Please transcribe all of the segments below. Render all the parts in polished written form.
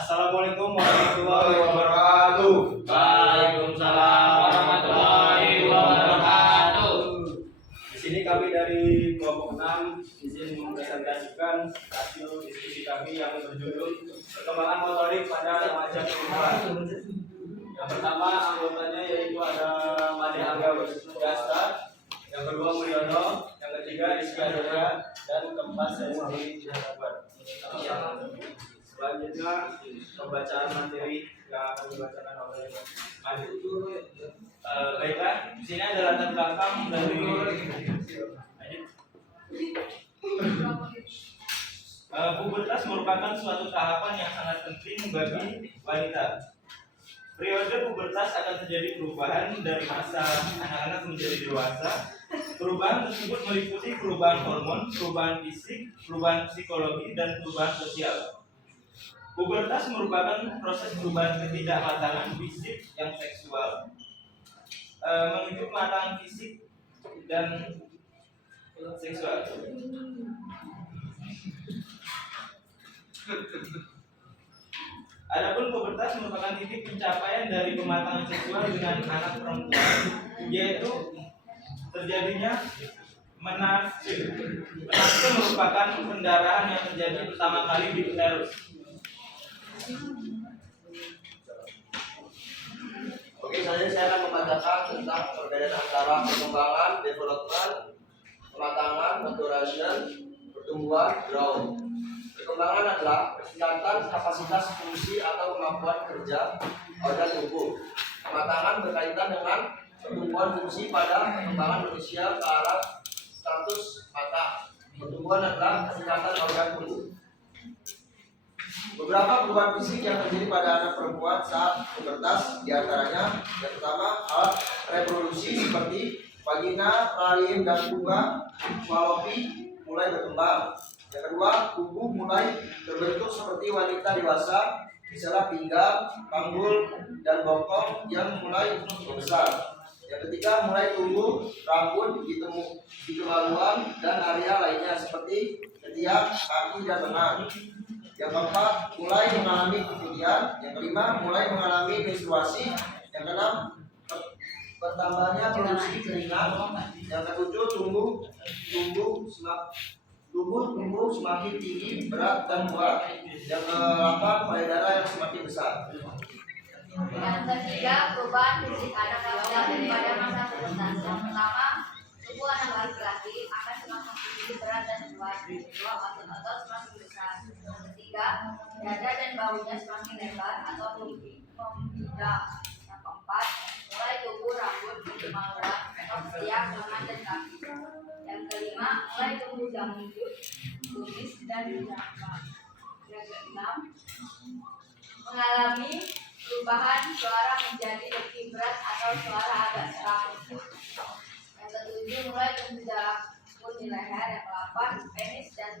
Assalamualaikum warahmatullahi wabarakatuh. Waalaikumsalam warahmatullahi wabarakatuh. Di sini kami dari kelompok 6 izin mempresentasikan hasil diskusi kami yang berjudul perkembangan motorik pada remaja perempuan. Yang pertama anggotanya yaitu ada Made Angga Wisnudiasta, yang kedua Mulyono, yang ketiga Rizky Adora, dan keempat saya sendiri Jahabat. Selanjutnya pembacaan materi yang akan dibacakan oleh Made. Baiklah, di sini ada latar belakang dari pubertas merupakan suatu tahapan yang sangat penting bagi wanita. Periode pubertas akan terjadi perubahan dari masa anak-anak menjadi dewasa. Perubahan tersebut meliputi perubahan hormon, perubahan fisik, perubahan psikologi, dan perubahan sosial. Pubertas merupakan proses perubahan ketidakmatangan fisik yang seksual menuju kematangan fisik dan seksual. Adapun pubertas merupakan titik pencapaian dari kematangan seksual dengan anak perempuan, yaitu terjadinya menarche. Menarche merupakan pendarahan yang terjadi pertama kali di uterus. Oke, selanjutnya saya akan membacakan tentang perbedaan antara perkembangan, development, kematangan, maturation, pertumbuhan, growth. Perkembangan adalah peningkatan kapasitas fungsi atau kemampuan kerja organ tubuh. Kematangan berkaitan dengan pertumbuhan fungsi pada perkembangan manusia ke arah status matang. Pertumbuhan adalah peningkatan organ tubuh. Beberapa perubahan fisik yang terjadi pada anak perempuan saat pubertas diantaranya yang pertama alat reproduksi seperti vagina, rahim, dan vulva, fallopi mulai berkembang. Yang kedua, tubuh mulai terbentuk seperti wanita dewasa, misalnya pinggang, panggul, dan bokong yang mulai membesar. Yang ketiga, mulai tumbuh rambut di kemaluan dan area lainnya seperti ketiak, kaki, dan lengan. Yang keempat, mulai mengalami keputihan. Yang kelima, mulai mengalami menstruasi. Yang keenam, bertambahnya produksi keringat. Yang ketujuh, tumbuh semakin tinggi, berat, dan kuat. Yang ke-8, payudara yang semakin besar. Yang ketiga, perubahan fisik anak laki-laki pada masa pubertas. Yang pertama, tubuh anak laki-laki akan semakin tinggi, berat, dan kuat. Yang kedua, otot semakin besar. Yang ketiga, dada dan bahunya semakin lebar atau membidang. Yang keempat, mulai tumbuh rambut di kemaluan, ketiak, lengan, dan kaki. Yang kelima, mulai tumbuh janggut, kumis, dan jangkau. Yang keenam, mengalami perubahan suara menjadi lebih berat atau suara agak serak. Yang ketujuh, mulai tumbuh janggut di leher. Yang ke-8, penis dan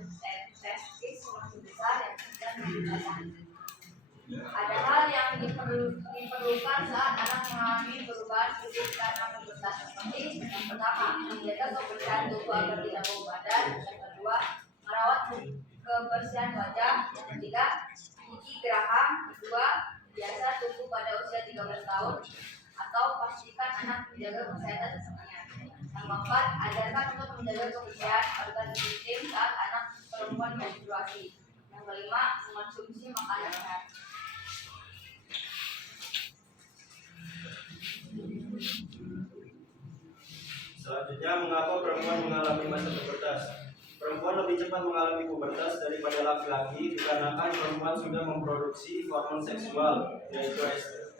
testis semakin besar. Yang ke-9, kebebasan. Ada hal yang diperlukan saat anak mengalami perubahan fisik karena pubertas seperti yang pertama, menjaga kebersihan tubuh agar tidak bau badan. Yang kedua, merawat kebersihan wajah. Yang ketiga, gigi geraham. Kedua, biasa tumbuh pada usia 13 tahun atau pastikan anak menjaga kesehatan giginya. Yang keempat, ajarkan untuk menjaga kebersihan organ intim saat anak perempuan menstruasi. Yang kelima, mengonsumsi makanan sehat. Selanjutnya, mengapa perempuan mengalami masa pubertas? Perempuan lebih cepat mengalami pubertas daripada laki-laki dikarenakan perempuan sudah memproduksi hormon seksual yaitu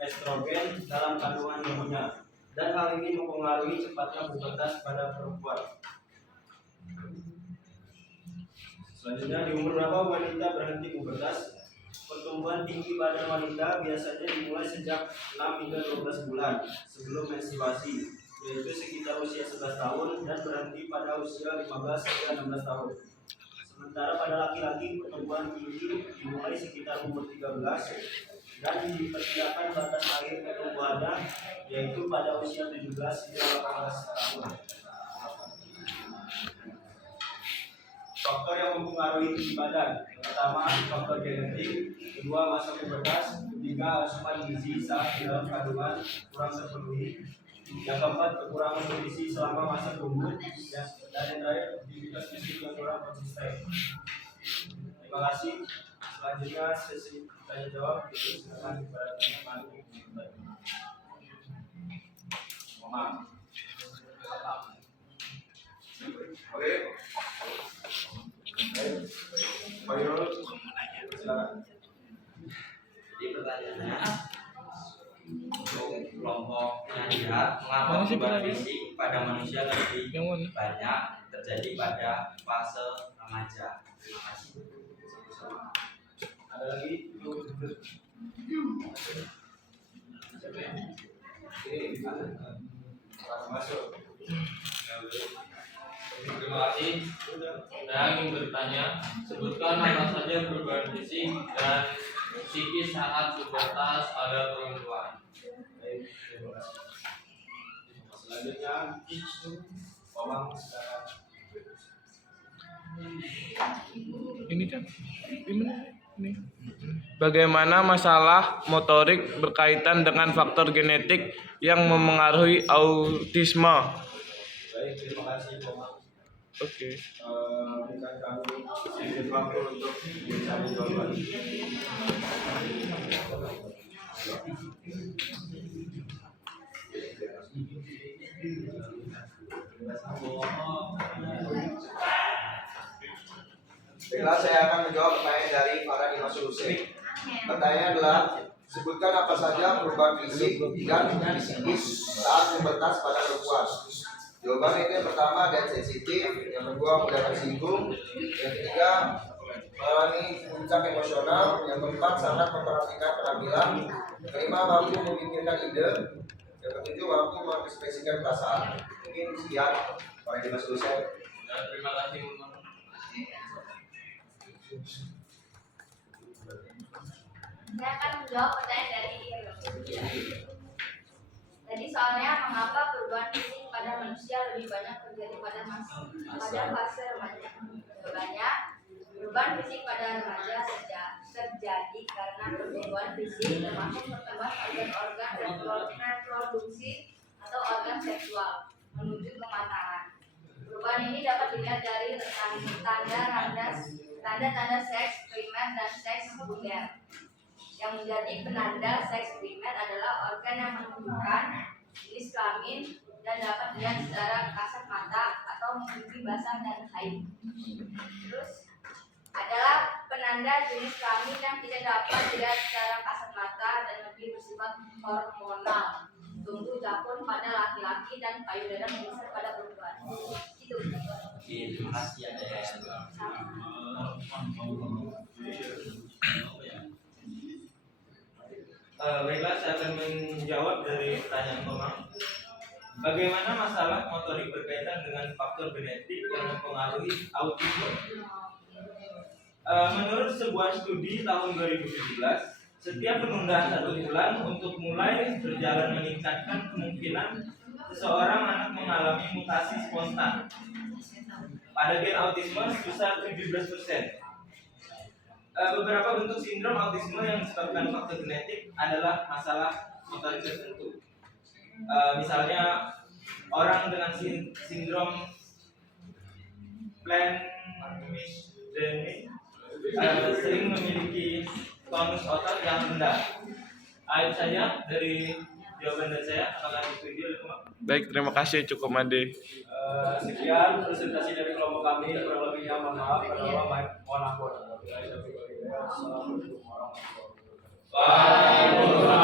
estrogen dalam kandungan ibunya, dan hal ini mempengaruhi cepatnya pubertas pada perempuan. Selanjutnya, di umur berapa wanita berhenti pubertas? Pertumbuhan tinggi badan wanita biasanya dimulai sejak 6 hingga 12 bulan sebelum menstruasi, yaitu sekitar usia 11 tahun dan berhenti pada usia 15 hingga 16 tahun. Sementara pada laki-laki pertumbuhan tinggi dimulai sekitar umur 13 dan diperkirakan batas akhir pertumbuhannya yaitu pada usia 17 hingga 18 tahun. faktor yang mempengaruhi tinggi badan. Pertama, faktor genetik. Kedua, masa pubertas. Ketiga, asupan gizi saat dalam kandungan kurang terpenuhi. Yang keempat, kekurangan nutrisi selama masa tumbuh. Dan yang terakhir, aktivitas fisik yang kurang konsisten. Terima kasih. Selanjutnya sesi tanya jawab dipersilakan kepada teman-teman. Oke. Pak Irul, silakan. Jadi pertanyaannya untuk kelompok yang lihat, mengapa Mana sih perubahan pertanyaan? fisik pada manusia lebih Yang mana? banyak terjadi pada fase remaja? Terima kasih. Ada lagi? Masuk. Terima kasih. Saya ingin bertanya, sebutkan apa saja perubahan fisik dan psikis saat pubertas pada perempuan. Baik, terima kasih. Selanjutnya, Komang, silakan. Ini kan ini. Bagaimana masalah motorik berkaitan dengan faktor genetik yang memengaruhi autisme? Baik, terima kasih Komang. Oke. Berikan kami sedikit waktu untuk mencari jawaban. Baiklah, saya akan menjawab pertanyaan dari para Dimasulusi. Pertanyaan adalah, sebutkan apa saja perubahan fisik dan psikis saat pubertas pada perempuan. Jawaban itu yang pertama dan sensitif, yang kedua mudah tersinggung, yang ketiga mengalami puncak emosional, yang keempat sangat memperhatikan penampilan, yang kelima mampu memikirkan ide, yang ketujuh mampu mengekspresikan perasaan. Mungkin sekian para Dimasulusi. Terima kasih. Saya akan menjawab pertanyaan dari Irul. Tadi soalnya mengapa perubahan fisik pada manusia lebih banyak terjadi pada fase remaja. Jawabannya, perubahan fisik pada remaja terjadi karena pertumbuhan fisik termasuk pertumbuhan organ-organ reproduksi atau organ seksual menuju kematangan. Perubahan ini dapat dilihat dari tanda-tanda seks primer dan seks sekunder. Yang menjadi penanda seks primer adalah organ yang menunjukkan jenis kelamin dan dapat dilihat secara kasat mata atau memiliki basah dan haid. Terus adalah penanda jenis kelamin yang tidak dapat dilihat secara kasat mata dan lebih bersifat hormonal. Tumbuh jakun pada laki-laki dan payudara membesar pada perempuan. Itu. Oke, terima kasih ada baiklah, saya akan menjawab dari pertanyaan Komang. Bagaimana masalah motorik berkaitan dengan faktor genetik yang mempengaruhi autisme? Menurut sebuah studi tahun 2017, setiap penundaan 1 bulan untuk mulai berjalan meningkatkan kemungkinan seseorang anak mengalami mutasi spontan pada gen autisme sebesar 17%. Beberapa bentuk sindrom autisme yang disebabkan faktor genetik adalah masalah motorik tertentu. Misalnya orang dengan sindrom Plant-Misch-Denny sering memiliki tonus otot yang rendah. Itu saja dari jawaban dari saya. Apakah disetujui oleh teman? Baik, terima kasih cukup Made. Sekian presentasi dari kelompok kami. Kurang lebihnya mohon maaf. Mohon ampun. Assalamualaikum warahmatullahi wabarakatuh. Waalaikumsalam.